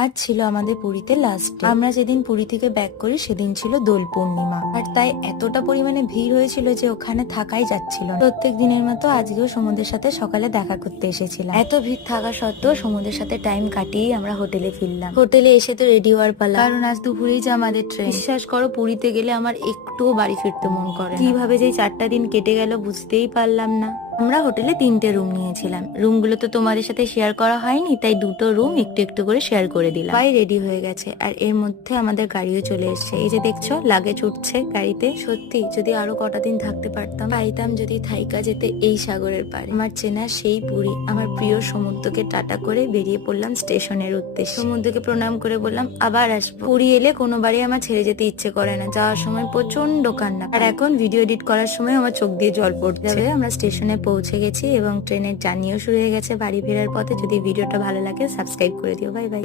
আজ ছিল আমাদের পুরীতে লাস্ট ডে। আমরা যেদিন পুরী থেকে ব্যাক করি সেদিন ছিল দোল পূর্ণিমা, আর তাই এতটা পরিমাণে ভিড় হয়েছিল যে ওখানে থাকাই যাচ্ছিল না। প্রত্যেক দিনের মতো আজকেও সমুদ্রের সাথে সকালে দেখা করতে এসেছিলাম। এত ভিড় থাকা সত্ত্বেও সমুদ্রের সাথে টাইম কাটিয়ে আমরা হোটেলে ফিরলাম। হোটেলে এসে তো রেডি হওয়ার পালা, কারণ আজ দুপুরেই যে আমাদের ট্রেন। বিশ্বাস করো, পুরীতে গেলে আমার একটুও বাড়ি ফিরতে মন করে না। কিভাবে যে 4টা দিন কেটে গেল বুঝতেই পারলাম না। আমরা হোটেলে 3টে রুম নিয়েছিলাম। রুমগুলো তো তোমাদের সাথে শেয়ার করা হয়নি, তাই 2টো রুম একটু একটু করে শেয়ার করে দিলাম। সবাই রেডি হয়ে গেছে, আর এর মধ্যে আমাদের গাড়িও চলে এসেছে। এই যে দেখছো লাগেজ উঠছে গাড়িতে। সত্যি যদি আরো কটা দিন থাকতে পারতাম, পাইতাম যদি থাইকা যেতে এই সাগরের পাড়ে। আমার চেনা সেই পুরী, আমার প্রিয় সমুদ্রকে টাটা করে বেরিয়ে পড়লাম স্টেশনের উদ্দেশ্যে। সমুদ্রকে প্রণাম করে বললাম আবার আসবো। পুরী এলে কোনোবারই আমার ছেড়ে যেতে ইচ্ছে করে না। যাওয়ার সময় প্রচন্ড কান্না, আর এখন ভিডিও এডিট করার সময় আমার চোখ দিয়ে জল পড়তে যাবে। আমরা স্টেশনে পৌঁছে গেছি এবং ট্রেনের জার্নিও শুরু হয়ে গেছে বাড়ি ফেরার পথে। যদি ভিডিওটা ভালো লাগে সাবস্ক্রাইব করে দিও। Bye bye.